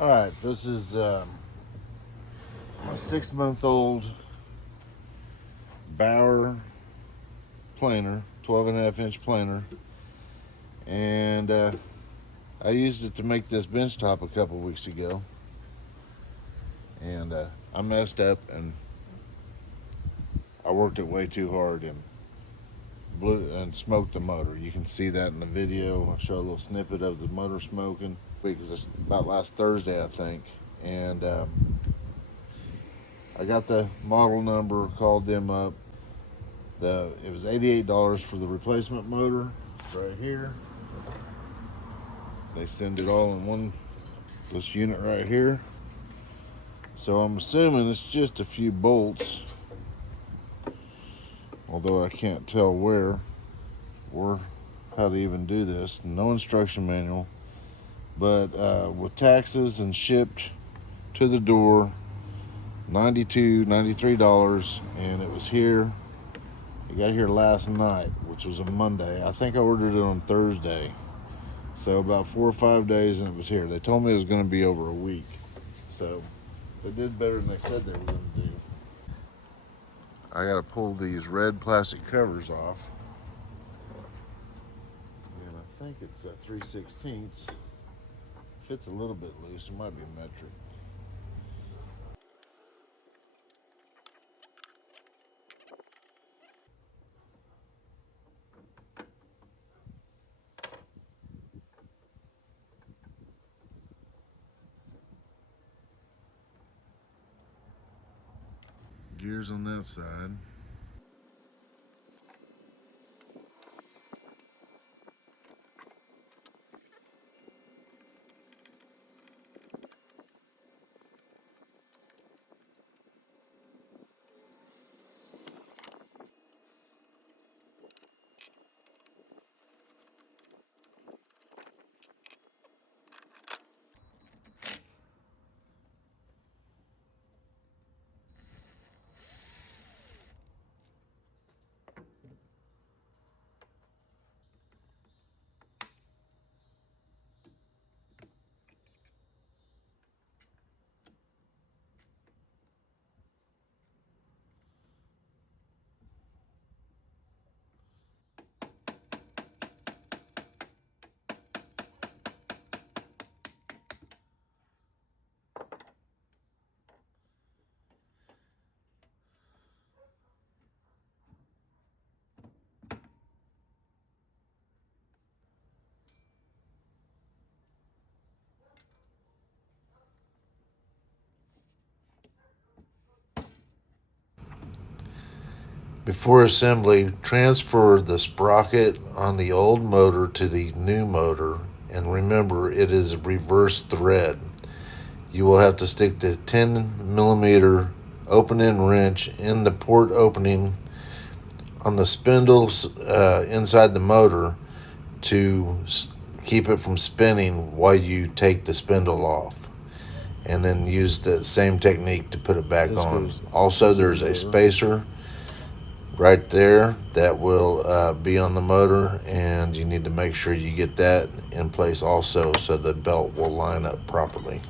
All right, this is my 6-month-old Bauer planer, 12.5-inch planer, and I used it to make this bench top a couple weeks ago, and I messed up and I worked it way too hard and blew and smoked the motor. You can see that in the video. I show a little snippet of the motor smoking because it's about last Thursday, I think, and I got the model number, called them up. It was $88 for the replacement motor right here. They send it all in this unit right here. So I'm assuming it's just a few bolts, although I can't tell where or how to even do this. No instruction manual, but with taxes and shipped to the door, $93, and it was here. It got here last night, which was a Monday. I think I ordered it on Thursday. So about 4 or 5 days and it was here. They told me it was going to be over a week. So they did better than they said they were going to do. I got to pull these red plastic covers off. And I think it's a 3/16. Fits a little bit loose. It might be metric. Gears on that side. Before assembly, transfer the sprocket on the old motor to the new motor, and remember it is a reverse thread. You will have to stick the 10mm open-end wrench in the port opening on the spindles inside the motor to keep it from spinning while you take the spindle off, and then use the same technique to put it back on. Also, there's a spacer right there that will be on the motor, and you need to make sure you get that in place also so the belt will line up properly.